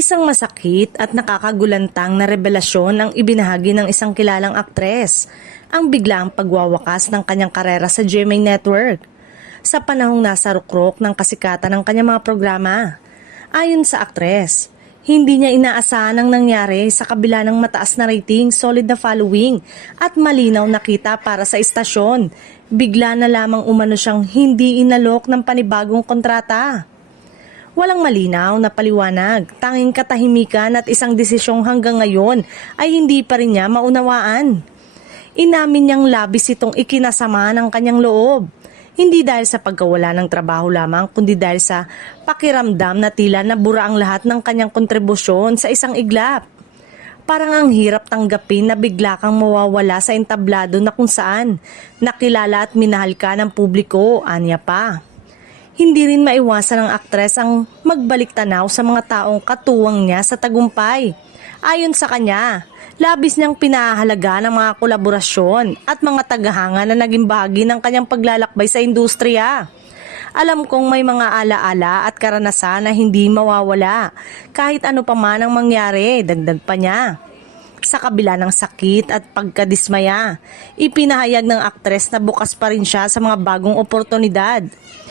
Isang masakit at nakakagulantang na revelasyon ang ibinahagi ng isang kilalang aktres, ang biglaang pagwawakas ng kanyang karera sa GMA Network sa panahong nasa rukrok ng kasikatan ng kanyang mga programa. Ayon sa aktres, hindi niya inaasahan ang nangyari sa kabila ng mataas na rating, solid na following at malinaw na kita para sa istasyon. Bigla na lamang umano siyang hindi inalok ng panibagong kontrata. Walang malinaw na paliwanag, tanging katahimikan at isang desisyong hanggang ngayon ay hindi pa rin niya maunawaan. Inamin niyang labis itong ikinasama ng kanyang loob. Hindi dahil sa pagkawala ng trabaho lamang, kundi dahil sa pakiramdam na tila nabura ang lahat ng kanyang kontribusyon sa isang iglap. Parang ang hirap tanggapin na bigla kang mawawala sa entablado na kung saan nakilala at minahal ka ng publiko, anya pa. Hindi rin maiwasan ng aktres ang magbalik tanaw sa mga taong katuwang niya sa tagumpay. Ayon sa kanya, labis niyang pinahalaga ng mga kolaborasyon at mga tagahanga na naging bahagi ng kanyang paglalakbay sa industriya. Alam kong may mga alaala at karanasan na hindi mawawala kahit ano pa man ang mangyari, dagdag pa niya. Sa kabila ng sakit at pagkadismaya, ipinahayag ng aktres na bukas pa rin siya sa mga bagong oportunidad.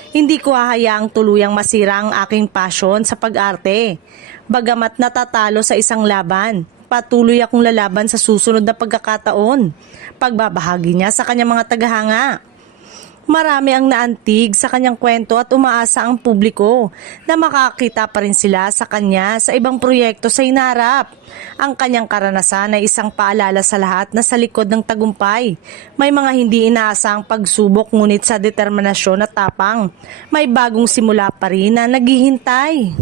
Hindi ko hahayaang tuluyang masira ang aking passion sa pag-arte. Bagamat natatalo sa isang laban, patuloy akong lalaban sa susunod na pagkakataon. Pagbabahagi niya sa kanyang mga tagahanga. Marami ang naantig sa kanyang kwento at umaasa ang publiko na makakita pa rin sila sa kanya sa ibang proyekto sa hinarap. Ang kanyang karanasan ay isang paalala sa lahat na sa likod ng tagumpay. May mga hindi inaasang pagsubok, ngunit sa determinasyon at tapang, may bagong simula pa rin na naghihintay.